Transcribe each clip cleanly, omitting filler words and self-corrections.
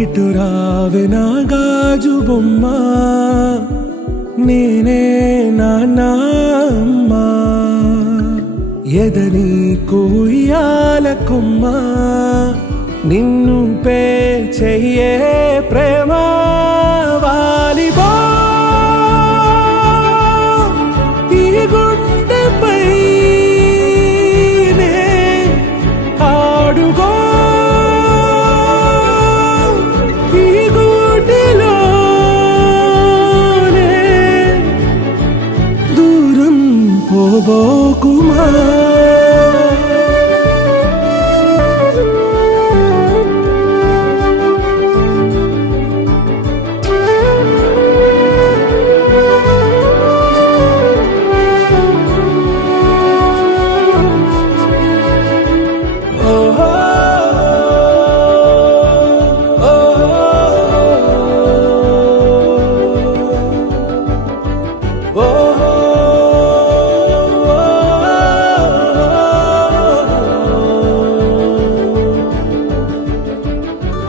ఇటు రావే నా గాజు బొమ్మ, నేనే నాన్న అమ్మ, ఎదని కుయ్యాల కొమ్మ, నిన్ను పే చెయ్యే ప్రేమ వాలిబా ఈ గుండెపై ఆడుగో పోబోకుమా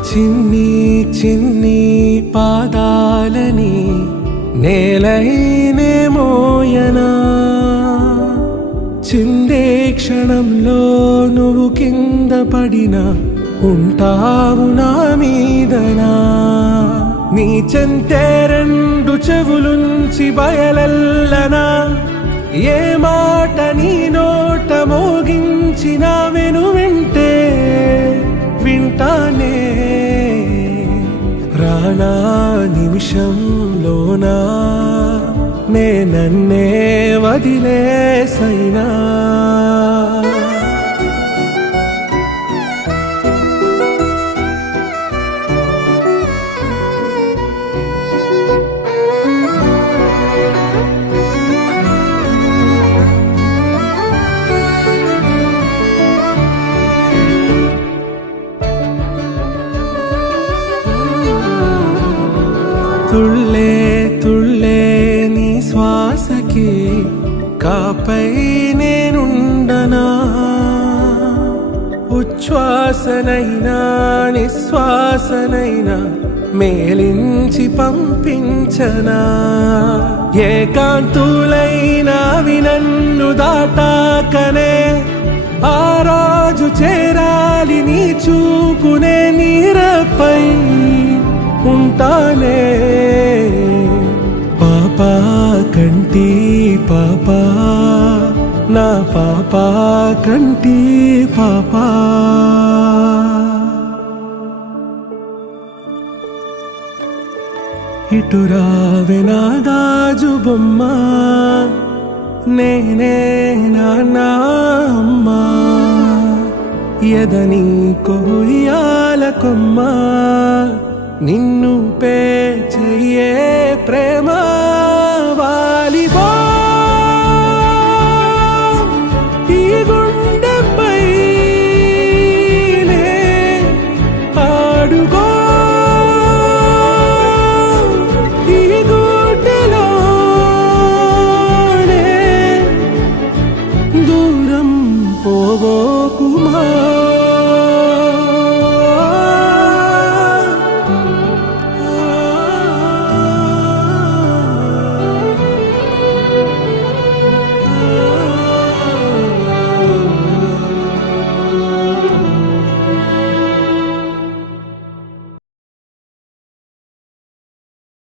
చిన్ని చిన్ని పాదాలని నేలైనే మోయనా, చిందే క్షణంలో నువ్వు కింద పడినా ఉంటావు నా మీదనా, నీ చెంతే రెండు చెవులుంచి బయలెల్లనా, ఏ మాట నీ నోట మోగించిన వెను వింటే వింటానే, రానా నిమిషంలోనా నే నన్నే వదిలేసైనా. తుళ్ళే తుళ్ళే నీ శ్వాసకి కాపై నేనుండనా, ఉచ్ఛ్వాసనైనా నిశ్వాసనైనా మేలించి పంపించనా, ఏకాంతులైనా నన్ను దాటాకనే ఆ రోజు చేరాలి నీ చూపునే నీరపై ఉంటానే, పాపా కంటి పాపా నా పాపా కంటి పాపా. ఇటు రావే నా గాజు బొమ్మ, నేనే నాన్న అమ్మ, ఎదని కొయ్యాల కొమ్మ, నిన్ను పే చెయ్యే ప్రేమ వాలిబా.